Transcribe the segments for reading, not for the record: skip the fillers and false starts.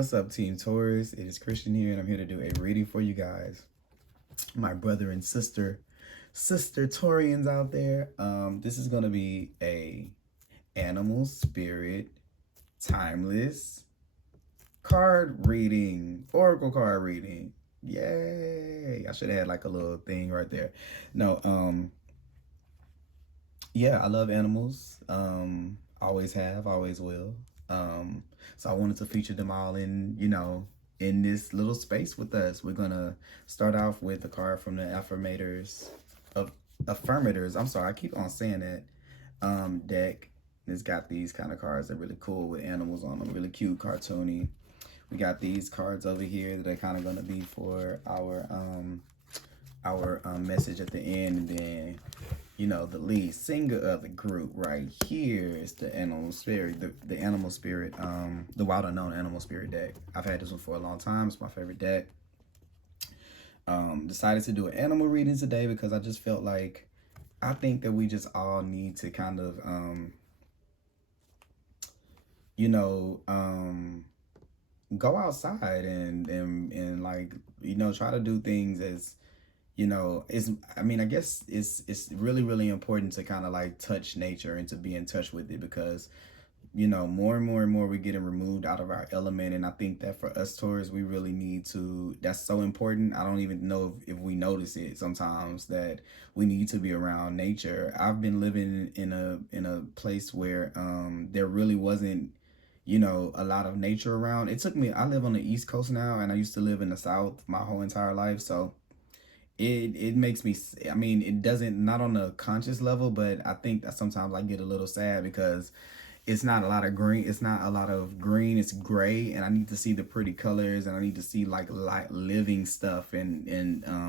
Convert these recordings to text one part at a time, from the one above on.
What's up, Team Taurus? It is Christian here, and I'm here to do a reading for you guys, my brother and sister Taurians out there. This is gonna be a animal spirit timeless card reading, oracle card reading. Yay! I should have had like a little thing right there. No, yeah, I love animals. Always have, always will. So I wanted to feature them all in, in this little space with us. We're gonna start off with a card from the Affirmators. I'm sorry, I keep on saying that. Deck. It's got these kind of cards that are really cool with animals on them, really cute, cartoony. We got these cards over here that are kind of gonna be for our message at the end, and then the lead singer of the group right here is the animal spirit, the animal spirit, the wild unknown animal spirit deck. I've had this one for a long time. It's my favorite deck. Decided to do an animal reading today because I just felt like I think that we just all need to kind of go outside and like try to do things as I guess it's really, really important to kind of like touch nature and to be in touch with it, because more and more and more we're getting removed out of our element. And I think that for us Taurus, we really need to, that's so important. I don't even know if we notice it sometimes, that we need to be around nature. I've been living in a place where there really wasn't a lot of nature around. It took me, I live on the East Coast now, and I used to live in the South my whole entire life. So it makes me, I mean, it doesn't, not on a conscious level, but I think that sometimes I get a little sad because it's not a lot of green. It's not a lot of green. It's gray, and I need to see the pretty colors, and I need to see like living stuff. And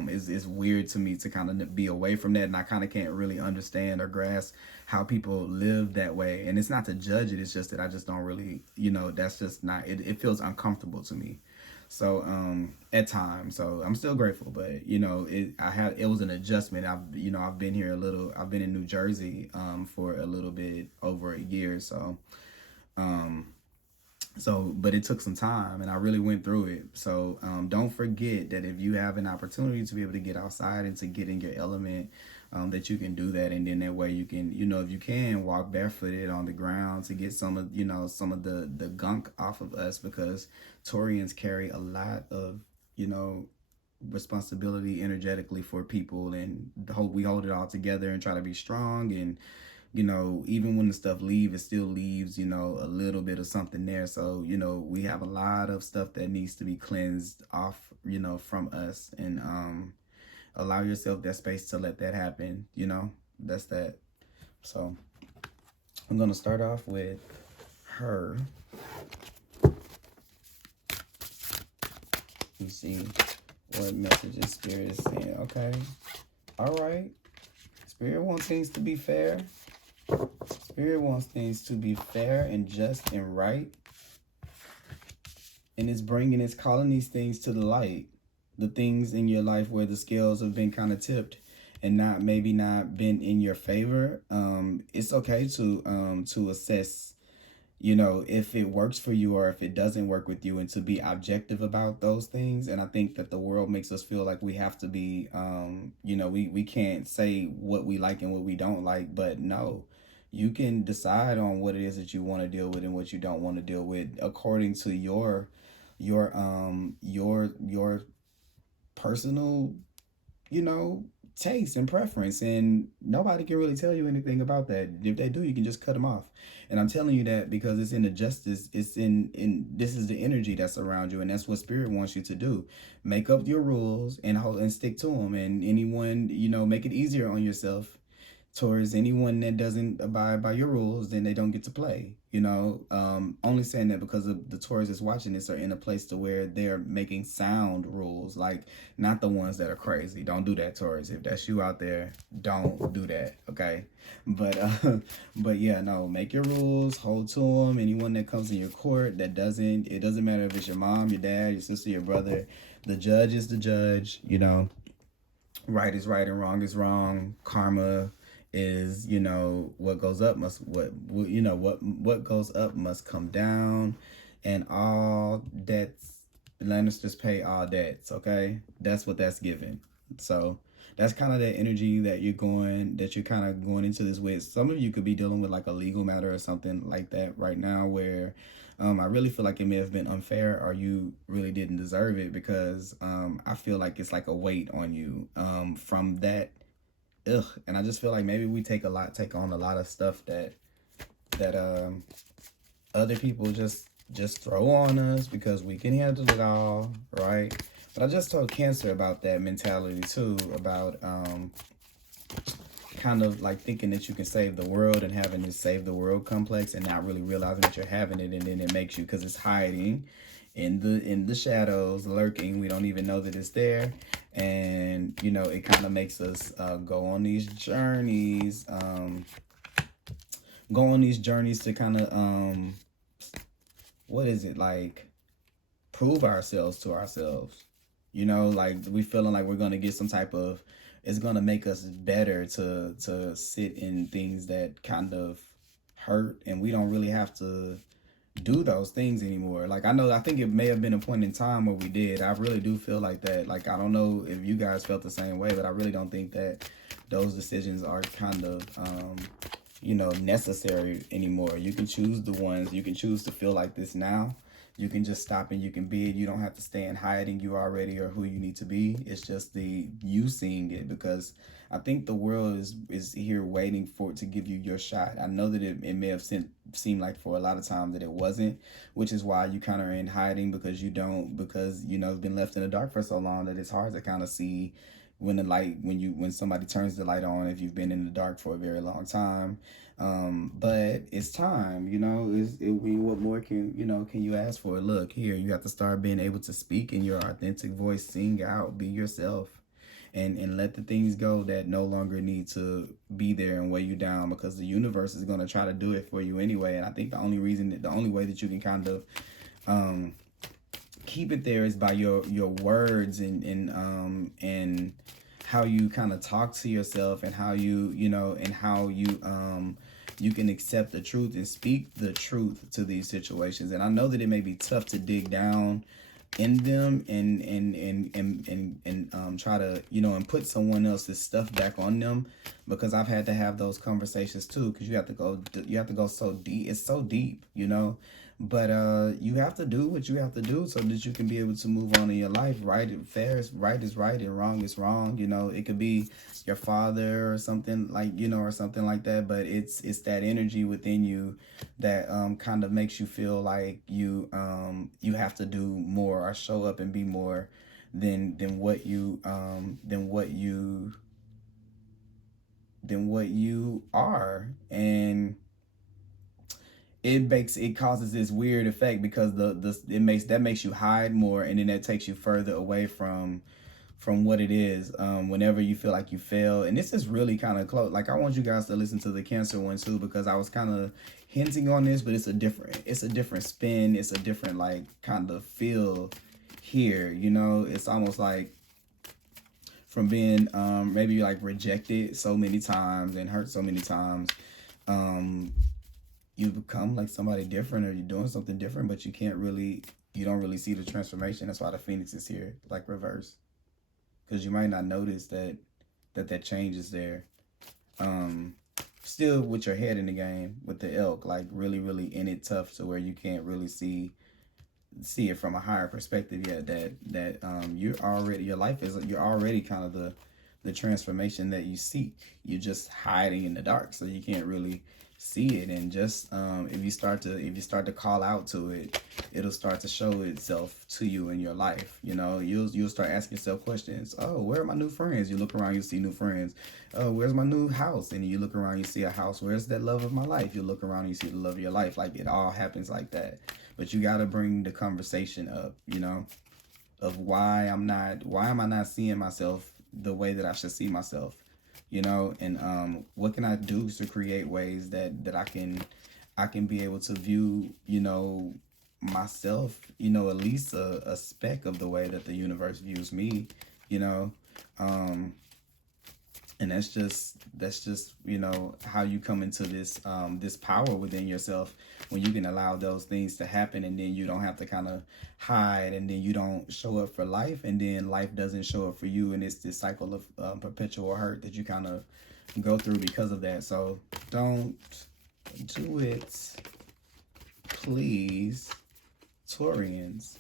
it's weird to me to kind of be away from that, and I kind of can't really understand or grasp how people live that way. And it's not to judge it. It's just that I just don't really, that's just not. It feels uncomfortable to me. So at times, so I'm still grateful, but it was an adjustment. I've been here a little. I've been in New Jersey for a little bit over a year. So but it took some time, and I really went through it. So don't forget that if you have an opportunity to be able to get outside and to get in your element, that you can do that. And then that way you can, if you can, walk barefooted on the ground to get some of the gunk off of us, because Taurians carry a lot of responsibility energetically for people, and we hold it all together and try to be strong. And even when the stuff leaves, it still leaves a little bit of something there. So we have a lot of stuff that needs to be cleansed off from us. And allow yourself that space to let that happen. That's that. So I'm gonna start off with her. You see what messages Spirit is saying. Okay. All right. Spirit wants things to be fair. Spirit wants things to be fair and just and right. And it's calling these things to the light. The things in your life where the scales have been kind of tipped and maybe not been in your favor. It's okay to assess, if it works for you or if it doesn't work with you, and to be objective about those things. And I think that the world makes us feel like we have to be, we can't say what we like and what we don't like. But no, you can decide on what it is that you want to deal with and what you don't want to deal with according to your personal, taste and preference. And nobody can really tell you anything about that. If they do, you can just cut them off. And I'm telling you that because it's in the justice. It's in this is the energy that's around you, and that's what Spirit wants you to do. Make up your rules and stick to them. And anyone, make it easier on yourself. Towards anyone that doesn't abide by your rules, then they don't get to play. Only saying that because of the Taurus that's watching this are in a place to where they're making sound rules, like not the ones that are crazy. Don't do that, Taurus. If that's you out there, don't do that. Okay. But yeah, no, make your rules, hold to them. Anyone that comes in your court it doesn't matter if it's your mom, your dad, your sister, your brother. The judge is the judge. Right is right and wrong is wrong. Karma is what goes up must what goes up must come down. and all debts, let's just pay all debts, okay? That's what that's giving. So that's kind of the energy that you're kind of going into this with. Some of you could be dealing with like a legal matter or something like that right now, where I really feel like it may have been unfair, or you really didn't deserve it, because I feel like it's like a weight on you from that. Ugh. And I just feel like maybe we take on a lot of stuff that other people just throw on us because we can handle it all, right? But I just told Cancer about that mentality too, about kind of like thinking that you can save the world and having this save the world complex, and not really realizing that you're having it, and then it makes you, because it's hiding in the shadows, lurking. We don't even know that it's there. And you know, it kind of makes us go on these journeys, to kind of what is it, like, prove ourselves to ourselves. You know, like we feeling like we're gonna get some type of, it's gonna make us better to sit in things that kind of hurt, and we don't really have to do those things anymore. Like I think it may have been a point in time where we did. I really do feel like that. Like I don't know if you guys felt the same way, but I really don't think that those decisions are kind of you know, necessary anymore. You can choose the ones, you can choose to feel like this now. You can just stop and you can be it. You don't have to stay in hiding. You already are who you need to be. It's just you seeing it, because I think the world is here waiting for it to give you your shot. I know that it may have seemed like for a lot of time that it wasn't, which is why you kind of are in hiding, because you know, it's been left in the dark for so long that it's hard to kind of see when the light, when somebody turns the light on, if you've been in the dark for a very long time. But it's time, you know. What more can you ask for? Look here, you have to start being able to speak in your authentic voice, sing out, be yourself, and let the things go that no longer need to be there and weigh you down, because the universe is going to try to do it for you anyway. And I think the only way that you can kind of keep it there is by your words, and how you kind of talk to yourself, and how you can accept the truth and speak the truth to these situations. And I know that it may be tough to dig down in them and try to, you know, and put someone else's stuff back on them, because I've had to have those conversations too, because you have to go so deep. It's so deep, you know. But you have to do what you have to do so that you can be able to move on in your life. Right is right and wrong is wrong. You know, it could be your father or something like, you know, or something like that. But it's that energy within you that kind of makes you feel like you have to do more, or show up and be more than what you are. And it causes this weird effect, because it makes you hide more, and then that takes you further away from what it is. Whenever you feel like you fail, and this is really kind of close. Like I want you guys to listen to the Cancer one too, because I was kind of hinting on this, but it's a different spin. It's a different like kind of feel here. You know, it's almost like from being maybe like rejected so many times and hurt so many times. You become like somebody different, or you're doing something different, but you don't really see the transformation. That's why the Phoenix is here, like reverse, because you might not notice that change is there. Still with your head in the game, with the elk, like really in it tough, to where you can't really see it from a higher perspective yet. That you're already kind of the transformation that you seek. You're just hiding in the dark, so you can't really see it. And just if you start to call out to it, it'll start to show itself to you in your life. You know, you'll start asking yourself questions. Oh, where are my new friends? You look around, you see new friends. Oh, where's my new house? And you look around, you see a house. Where's that love of my life? You look around, you see the love of your life. Like it all happens like that. But you got to bring the conversation up, you know, of why am I not seeing myself the way that I should see myself, you know. And what can I do to create ways that I can be able to view, you know, myself, you know, at least a speck of the way that the universe views me, you know. And that's just you know, how you come into this this power within yourself, when you can allow those things to happen, and then you don't have to kind of hide, and then you don't show up for life, and then life doesn't show up for you, and it's this cycle of perpetual hurt that you kind of go through because of that. So don't do it, please, Taurians.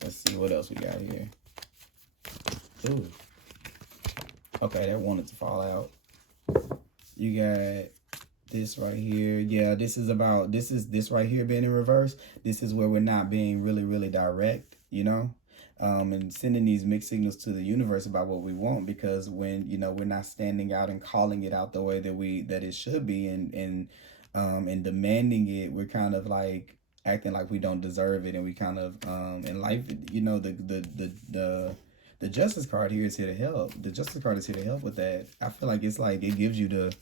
Let's see what else we got here. Ooh. Okay, that wanted to fall out. You got this right here. Yeah, this is this right here being in reverse. This is where we're not being really direct, you know, and sending these mixed signals to the universe about what we want, because when, you know, we're not standing out and calling it out the way that it should be, and demanding it, we're kind of like acting like we don't deserve it, and we kind of in life, you know, the justice card here is here to help. The justice card is here to help with that. I feel like it's like it gives you the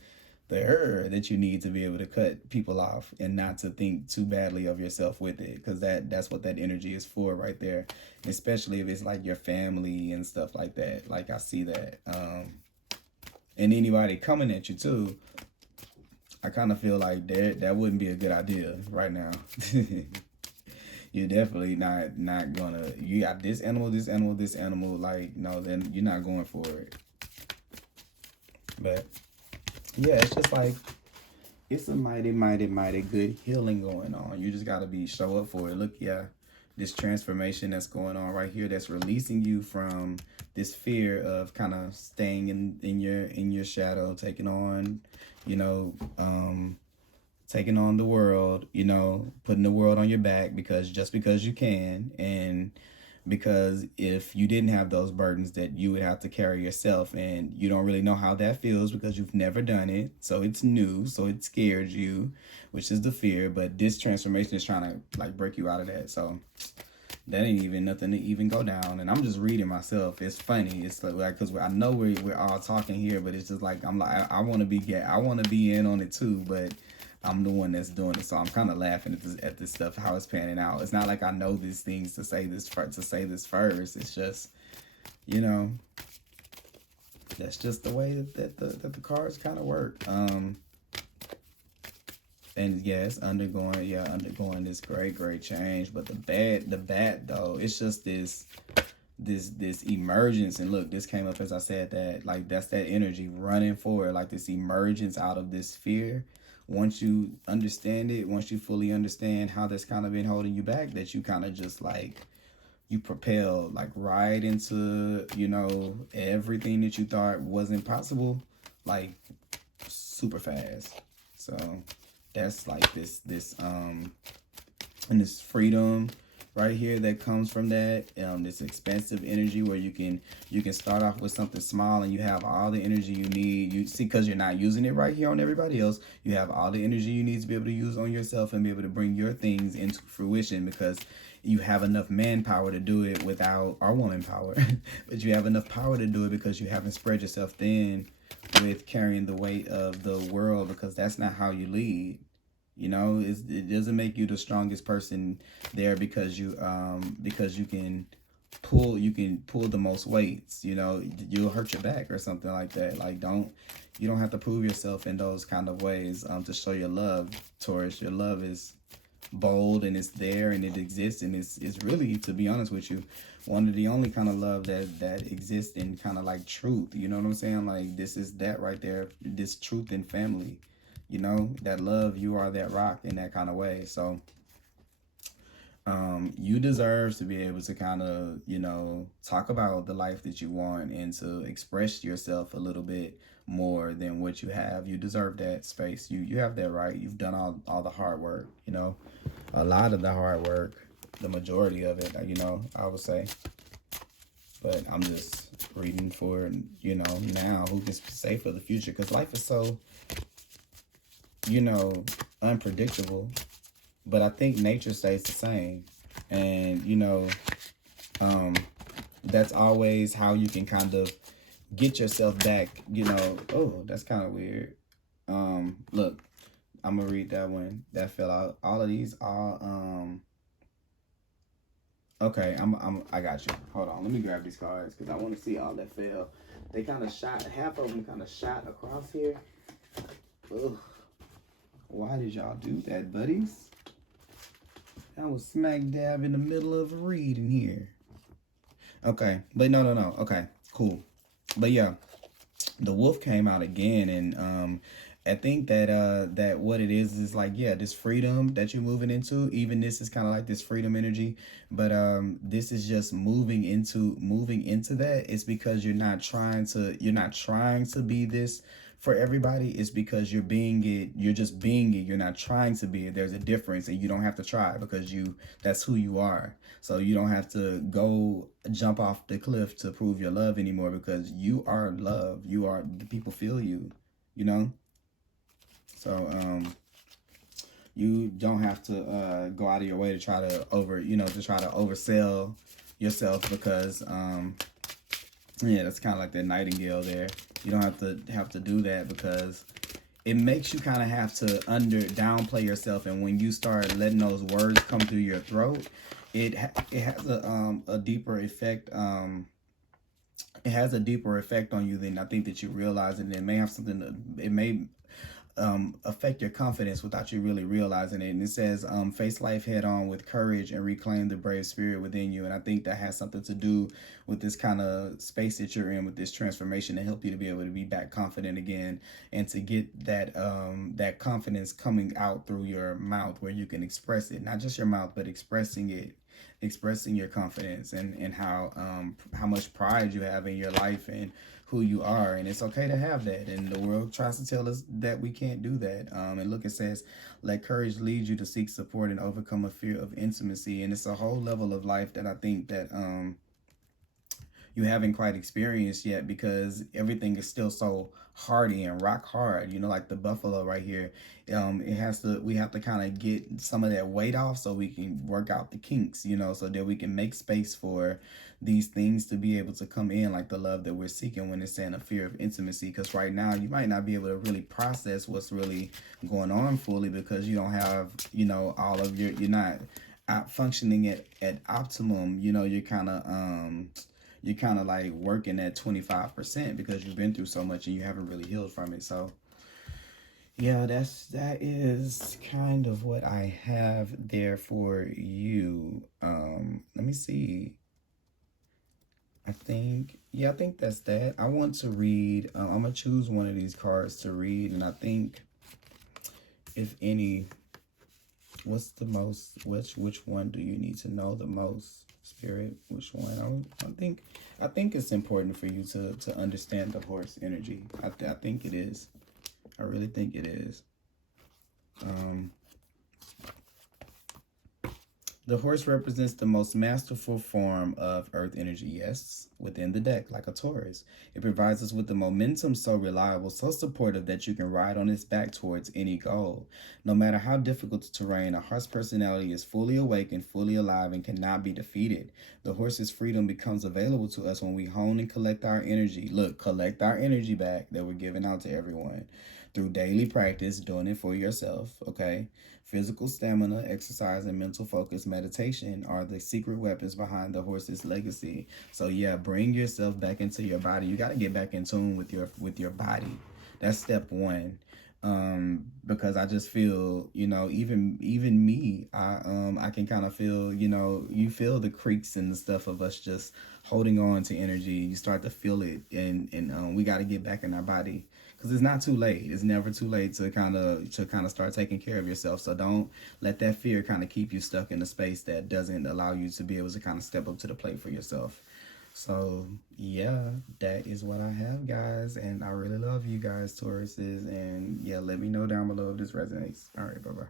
that you need to be able to cut people off, and not to think too badly of yourself with it, because that's what that energy is for right there. Especially if it's like your family and stuff like that. Like, I see that. And anybody coming at you too, I kind of feel like that wouldn't be a good idea right now. You're definitely not gonna, you got this animal, like, no, then you're not going for it. But yeah, it's just like, it's a mighty good healing going on. You just gotta show up for it. Look, yeah, this transformation that's going on right here, that's releasing you from this fear of kind of staying in your shadow, taking on, you know, taking on the world, you know, putting the world on your back because you can, and because if you didn't have those burdens that you would have to carry yourself, and you don't really know how that feels because you've never done it, so it's new, so it scares you, which is the fear. But this transformation is trying to like break you out of that. So that ain't even nothing to even go down. And I'm just reading myself. It's funny. It's like, because I know we're all talking here, but it's just like, I'm like, I want to be in on it too, but I'm the one that's doing it, so I'm kind of laughing at this stuff, how it's panning out. It's not like I know these things to say this first. It's just, you know, that's just the way that the cards kind of work. And yeah, it's undergoing this great change. But the bad though, it's just this emergence. And look, this came up as I said, that like, that's that energy running forward, like this emergence out of this fear. Once you understand it, once you fully understand how that's kind of been holding you back, that you kind of just like, you propel like right into, you know, everything that you thought wasn't possible, like super fast. So that's like this and this freedom right here that comes from that, this expansive energy where you can start off with something small, and you have all the energy you need. You see, because you're not using it right here on everybody else, you have all the energy you need to be able to use on yourself and be able to bring your things into fruition, because you have enough manpower to do it without, or woman power, but you have enough power to do it because you haven't spread yourself thin with carrying the weight of the world, because that's not how you lead. You know, it doesn't make you the strongest person there because you can pull the most weights. You know, you'll hurt your back or something like that. Like, you don't have to prove yourself in those kind of ways to show your love, Taurus. Your love is bold, and it's there, and it exists, and it's really, to be honest with you, one of the only kind of love that exists in kind of like truth. You know what I'm saying? Like, this is that right there, this truth in family. You know, that love, you are that rock in that kind of way. So you deserve to be able to kind of, you know, talk about the life that you want, and to express yourself a little bit more than what you have. You deserve that space. You have that right. You've done all the hard work, you know, a lot of the hard work, the majority of it, you know, I would say. But I'm just reading for, you know, now, who can say for the future, because life is so, you know, unpredictable. But I think nature stays the same. And, you know, that's always how you can kind of get yourself back, you know. Oh, that's kind of weird. Look, I'm gonna read that one that fell out. All of these are Okay, I got you. Hold on, let me grab these cards because I want to see all that fell. They kind of shot, half of them kind of shot across here. Ugh. Why did y'all do that, buddies? I was smack dab in the middle of a read in here. Okay, but no. Okay, cool. But yeah, the wolf came out again, and I think that what it is like, yeah, this freedom that you're moving into. Even this is kind of like this freedom energy, but this is just moving into that. It's because you're not trying to be this for everybody. It's because you're being it. You're just being it. You're not trying to be it. There's a difference, and you don't have to try because that's who you are. So you don't have to go jump off the cliff to prove your love anymore, because you are love. You are, the people feel you, you know? So you don't have to go out of your way to try to oversell yourself, because yeah, that's kind of like the nightingale there. You don't have to do that, because it makes you kind of have to downplay yourself, and when you start letting those words come through your throat, it has a deeper effect. It has a deeper effect on you than I think that you realize, and it may have it may affect your confidence without you really realizing it. And it says, face life head on with courage and reclaim the brave spirit within you. And I think that has something to do with this kind of space that you're in, with this transformation, to help you to be able to be back confident again, and to get that that confidence coming out through your mouth, where you can express it, not just your mouth, but expressing it, expressing your confidence, and how much pride you have in your life and who you are. And it's okay to have that, and the world tries to tell us that we can't do that. And look, it says, let courage lead you to seek support and overcome a fear of intimacy. And it's a whole level of life that I think that you haven't quite experienced yet, because everything is still so hardy and rock hard, like the buffalo right here. We have to kind of get some of that weight off, so we can work out the kinks, so that we can make space for these things to be able to come in, like the love that we're seeking, when it's saying a fear of intimacy. Because right now you might not be able to really process what's really going on fully, because you don't have, all of you're not out functioning at optimum. You're kind of like working at 25%, because you've been through so much and you haven't really healed from it. So yeah, that is kind of what I have there for you. Let me see. I think that's that. I want to read, I'm gonna choose one of these cards to read, and I think, if any, what's the most, which one do you need to know the most, Spirit? Which one? I think it's important for you to understand the horse energy. I think it is. I really think it is. The horse represents the most masterful form of earth energy, yes, within the deck, like a Taurus. It provides us with the momentum so reliable, so supportive, that you can ride on its back towards any goal. No matter how difficult the terrain, a horse personality is fully awake and fully alive and cannot be defeated. The horse's freedom becomes available to us when we hone and collect our energy. Look, collect our energy back that we're giving out to everyone through daily practice, doing it for yourself, okay? Physical stamina, exercise, and mental focus, meditation are the secret weapons behind the horse's legacy. So yeah, bring yourself back into your body. You got to get back in tune with your body. That's step one. Because I just feel, even me, I can kind of feel, you feel the creaks and the stuff of us just holding on to energy. You start to feel it, and we got to get back in our body. Because it's not too late. It's never too late to kind of start taking care of yourself. So don't let that fear kind of keep you stuck in a space that doesn't allow you to be able to kind of step up to the plate for yourself. So yeah, that is what I have, guys. And I really love you guys, Tauruses. And yeah, let me know down below if this resonates. All right, bye-bye.